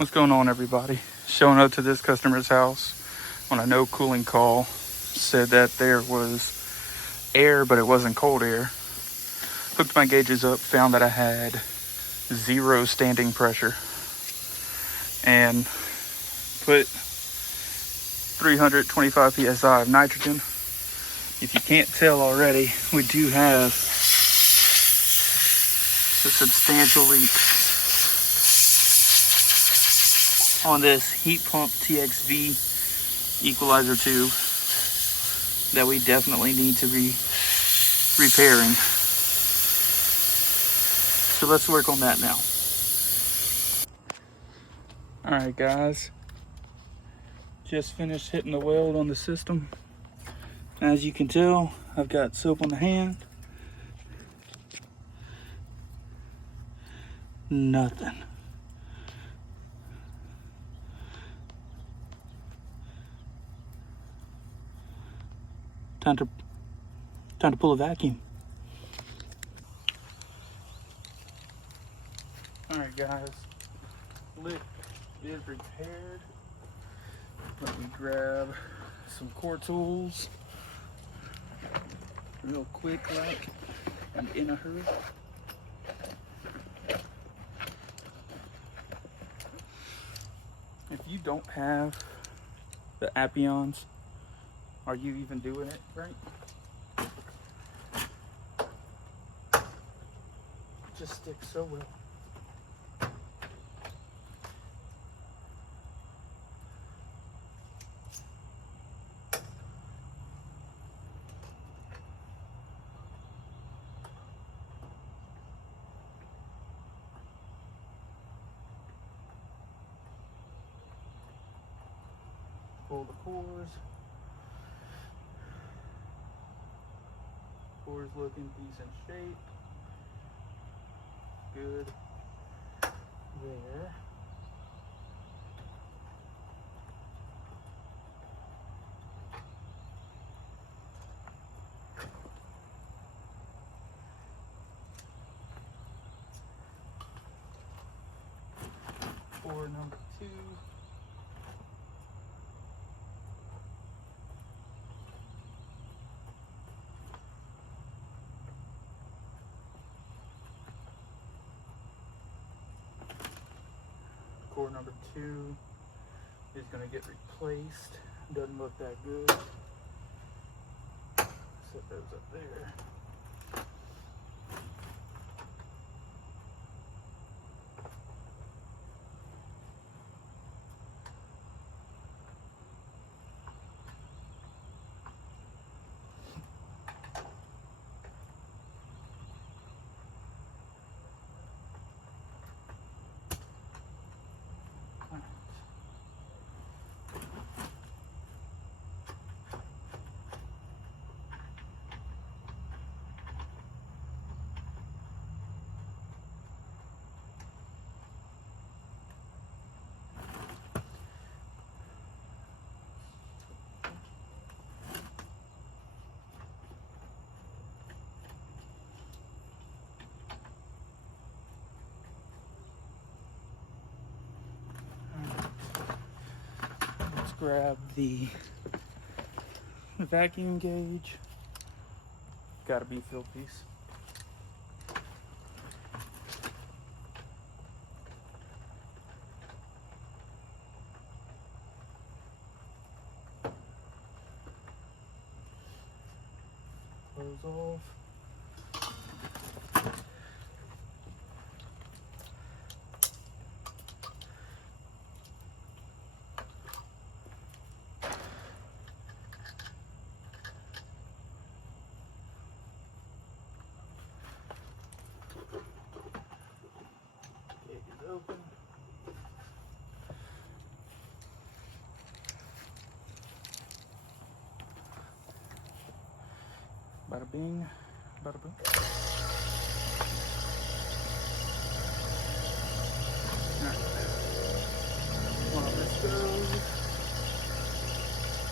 What's going on, everybody? Showing up to this customer's house on a no cooling call. Said that there was air, but it wasn't cold air. Hooked my gauges up, found that I had 0 standing pressure, and put 325 psi of nitrogen. If you can't tell already, we do have a substantial leak on this heat pump TXV equalizer tube that we definitely need to be repairing. So let's work on that now. Alright guys, just finished hitting the weld on the system. As you can tell, I've got soap on the hand. Nothing. Time to pull a vacuum. Alright guys, lift is repaired. Let me grab some core tools real quick, like I'm in a hurry. If you don't have the Appions, are you even doing it right? It just sticks so well. Pull the cores. Cores look in decent shape. Good there. Core number 2. Core number 2 is going to get replaced. Doesn't look that good. Set those up there. Grab the vacuum gauge. Gotta be field piece. Close off. Open. Bada bing, bada boom. While this goes,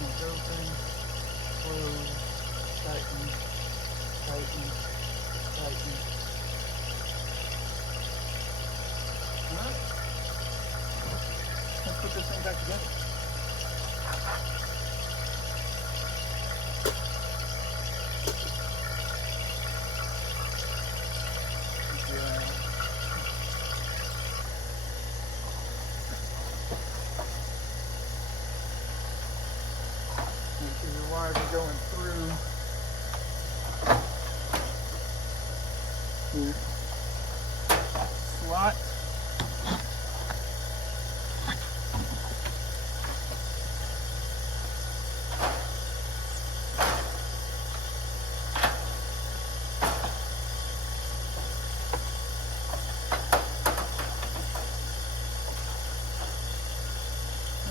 it's open, close, tighten, tighten, tighten. Alright. coming back together. Yeah. Make sure your wires are going through. Your slot.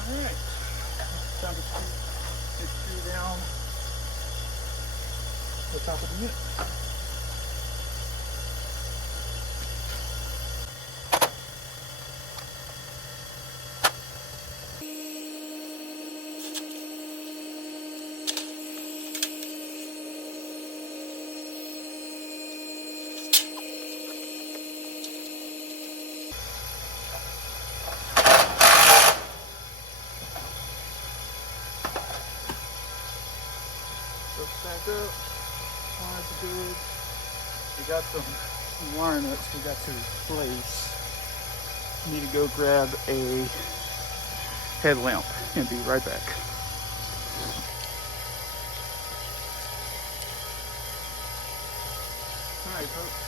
Alright. Time to screw down the top of the unit. Back up, wires are good. We got some wire nuts we got to replace. Need to go grab a headlamp and be right back. Alright folks,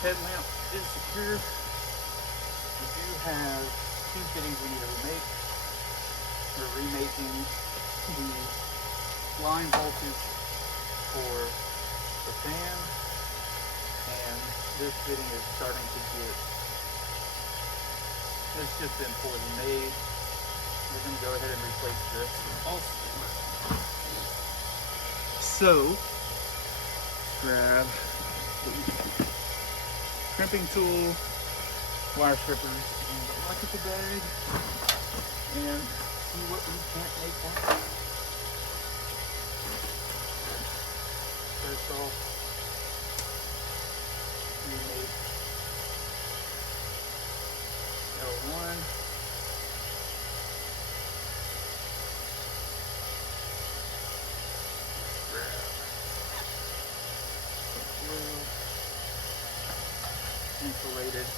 headlamp is secure. We do have two fittings we need to remake. We're remaking the line voltage for the fan, and this fitting is starting to get, it's just been poorly made. We're going to go ahead and replace this also. So, grab the crimping tool, wire strippers, and the electrical bag, and see what we can't make happen. First off, we make L1. Grab some blue, insulated.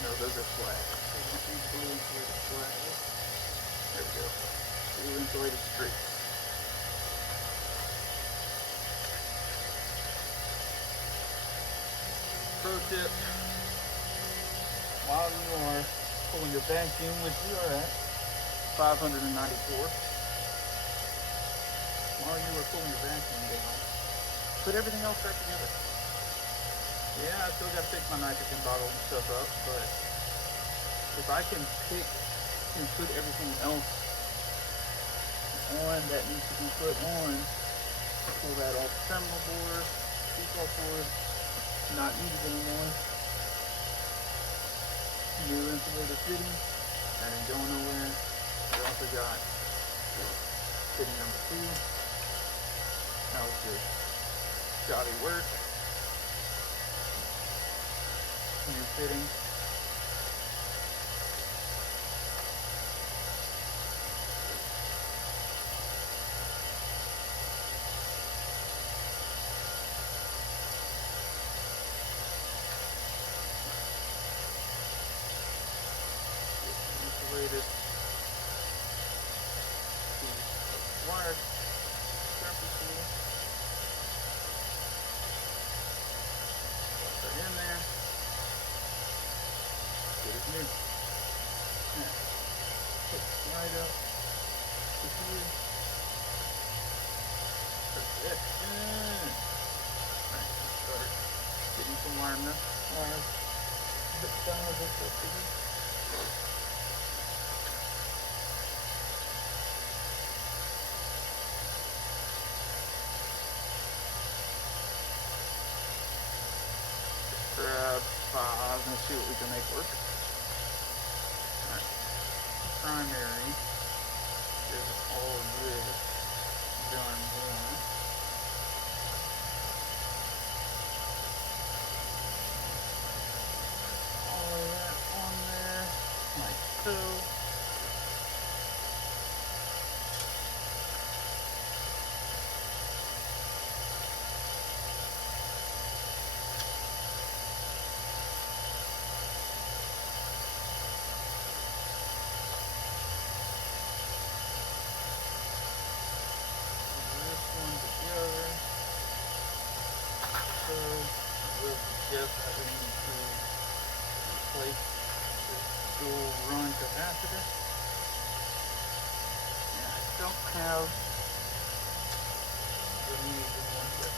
No, those are flat. These blue insulated flat. There we go. Blue insulated strips. Pro tip, while you are pulling a vacuum, which we are at 594, while you are pulling the vacuum down, put everything else back together. Yeah, I still got to pick my nitrogen bottle and stuff up, but if I can pick and put everything else on that needs to be put on, pull that off the terminal board, default board, not needed anymore. New insulator fitting, that ain't going nowhere. We also got fitting number 2. That was just shoddy work. New fitting. Insulated wire surface tool. Put that in there. Good as new. Now, put the slide up to here. Put that in. Alright, start getting some wire nuts. Zip ties up to here. Grab 5, let's see what we can make work. Alright, primary is all of this done once. All of that on there, like So this one together. So I will suggest that we need to replace this dual run capacitor. And I don't have the need one that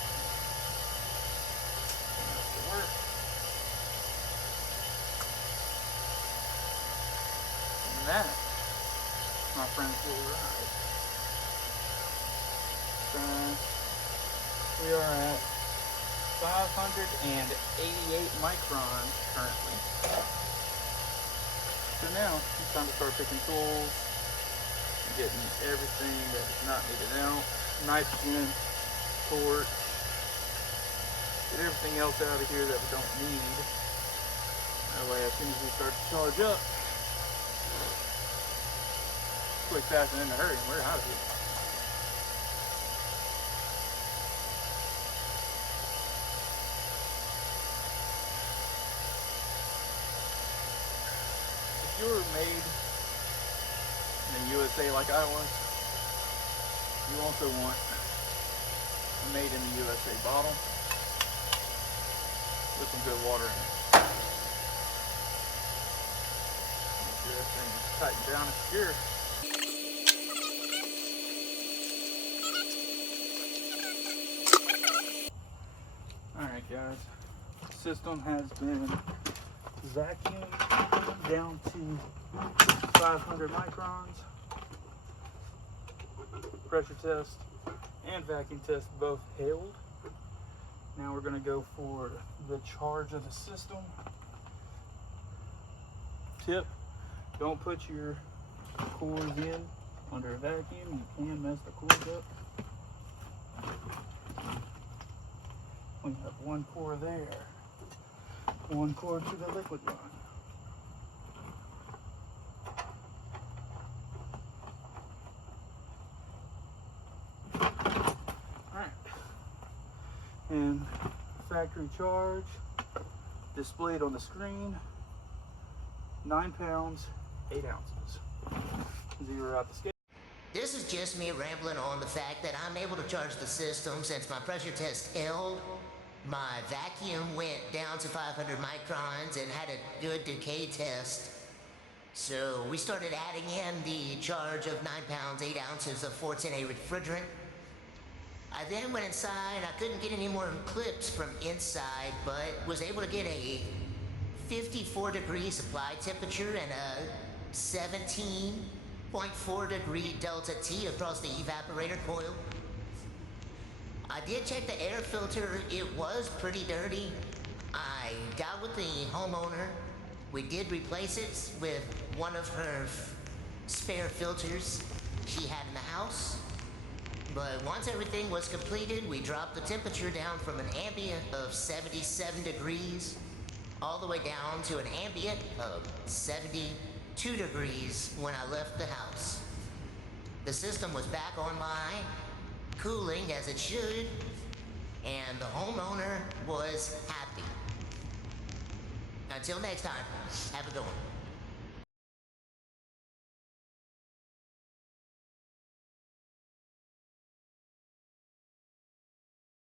enough to work. And that, my friends, will ride. So we are at 588 microns currently. So now it's time to start picking tools and getting everything that is not needed out. Nitrogen, torch, get everything else out of here that we don't need. That way as soon as we start to charge up, quick, fast, and in a hurry, and we're out of here. If you were made in the USA like I was, you also want a made in the USA bottle with some good water in it. Make sure everything is tightened down and secure. Alright guys, the system has been vacuumed down to 500 microns. Pressure test and vacuum test both held. Now we're going to go for the charge of the system. Tip, don't put your cores in under a vacuum. You can mess the cores up. We have one core there, one core to the liquid run. Alright, and factory charge displayed on the screen, 9 pounds, 8 ounces. Zero out the scale. This is just me rambling on the fact that I'm able to charge the system since my pressure test held. My vacuum went down to 500 microns and had a good decay test. So we started adding in the charge of 9 pounds, 8 ounces of 410A refrigerant. I then went inside. I couldn't get any more clips from inside, but was able to get a 54-degree supply temperature and a 17.4 degree delta T across the evaporator coil. I did check the air filter. It was pretty dirty. I got with the homeowner. We did replace it with one of her spare filters she had in the house. But once everything was completed, we dropped the temperature down from an ambient of 77 degrees all the way down to an ambient of 72 degrees when I left the house. The system was back online, cooling as it should, and the homeowner was happy. Until next time, have a good one.